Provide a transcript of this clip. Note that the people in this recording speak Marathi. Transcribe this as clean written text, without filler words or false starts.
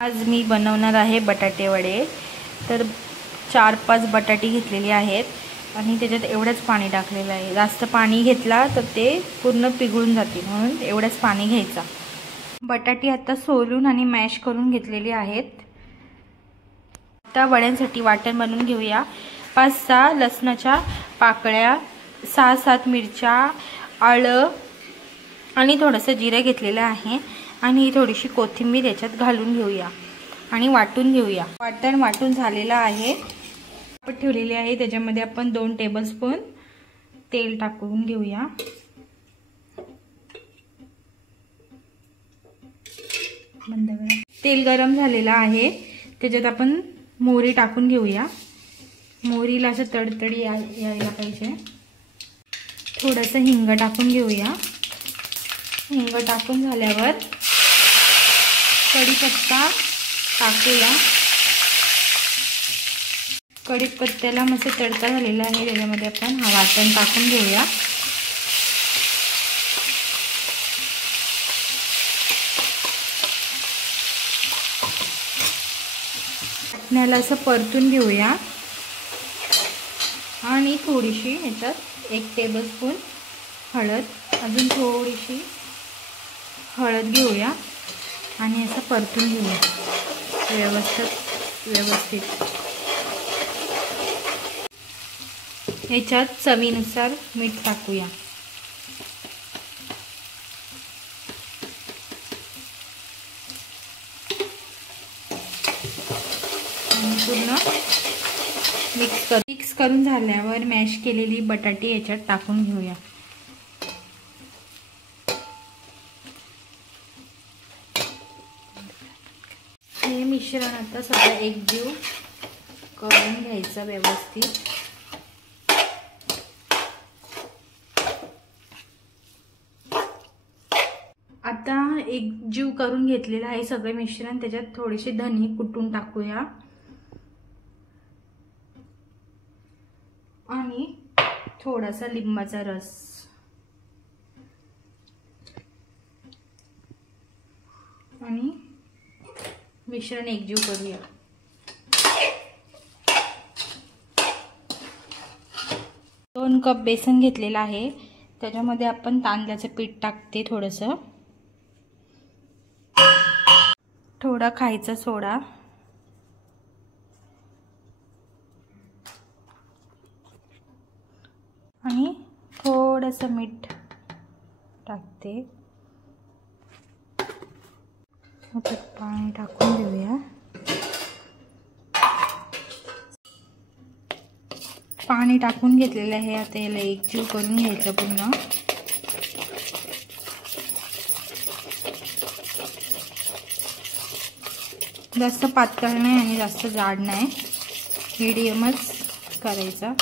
आज मी बनवणार आहे बटाटे वडे। तर 4-5 बटाटे घेतलेले आहेत आणि त्याच्यात एवढंच पाणी टाकलेलं आहे। जास्त पाणी घेतला तर ते पूर्ण पिघळून जातील, म्हणून एवढंच पाणी घ्यायचं। बटाटे आता सोलून आणि मॅश करून घेतलेले आहेत। आता वड्यांसाठी वाटण बनवून घेऊया। 5-6 लसणाच्या पाकळ्या, 6-7 मिरच्या, आलं आणि थोडंसं जिरं घेतलेलं आहे आणि थोडीशी कोथिंबीर याच्यात घालून घेऊया आणि वाटून घेऊया। वाटण वाटून झालेलं आहे। आपण ठेवलेले आहे त्याच्यामध्ये आपण 2 टेबलस्पून तेल टाकून घेऊया। तेल गरम झालेलं आहे, त्याच्यात आपण मोहरी टाकून घेऊया। मोहरीला असं तडतडी यायला पाहिजे। थोडंसं हिंग टाकून घेऊया। हिंग टाकून झाल्यावर कढीपत्ता टाकूया। कढीपत्त्याला मस्त तडका झालेला आहे, त्याच्यामध्ये आपण हा वाटण टाकून घेऊया। वाटणाला असं परतून घेऊया आणि थोडीशी याच्यात 1 टेबलस्पून हळद, अजून थोडीशी हळद घेऊया आणि असं परतून घेऊया व्यवस्थित। याच्यात चवीनुसार मीठ टाकूया। पूर्ण मिक्स करून झाल्यावर मॅश केलेली बटाटे याच्यात टाकून घेऊया। हे मिश्रण आता सगळं एकजीव करून घ्यायचं व्यवस्थित। आता एकजीव करून घेतलेलं आहे सगळं मिश्रण, त्याच्यात थोडेसे धने कुटून टाकूया आणि थोडासा लिंबाचा रस आणि मिश्रण एकजीव करूया। दोन कप बेसन घेतलेला आहे, त्याच्यामध्ये आपण तांदळाचं पीठ टाकते, थोडा खायचा सोडा आणि थोडंसं मीठ टाकते। आता पाणी टाकून घेऊया। पाणी टाकून घेतलेलं आहे, आता याला एकजीव करून घ्यायचं पुन्हा। जास्त पातळ नाही आणि जास्त जाड नाही, मीडियमच करायचा।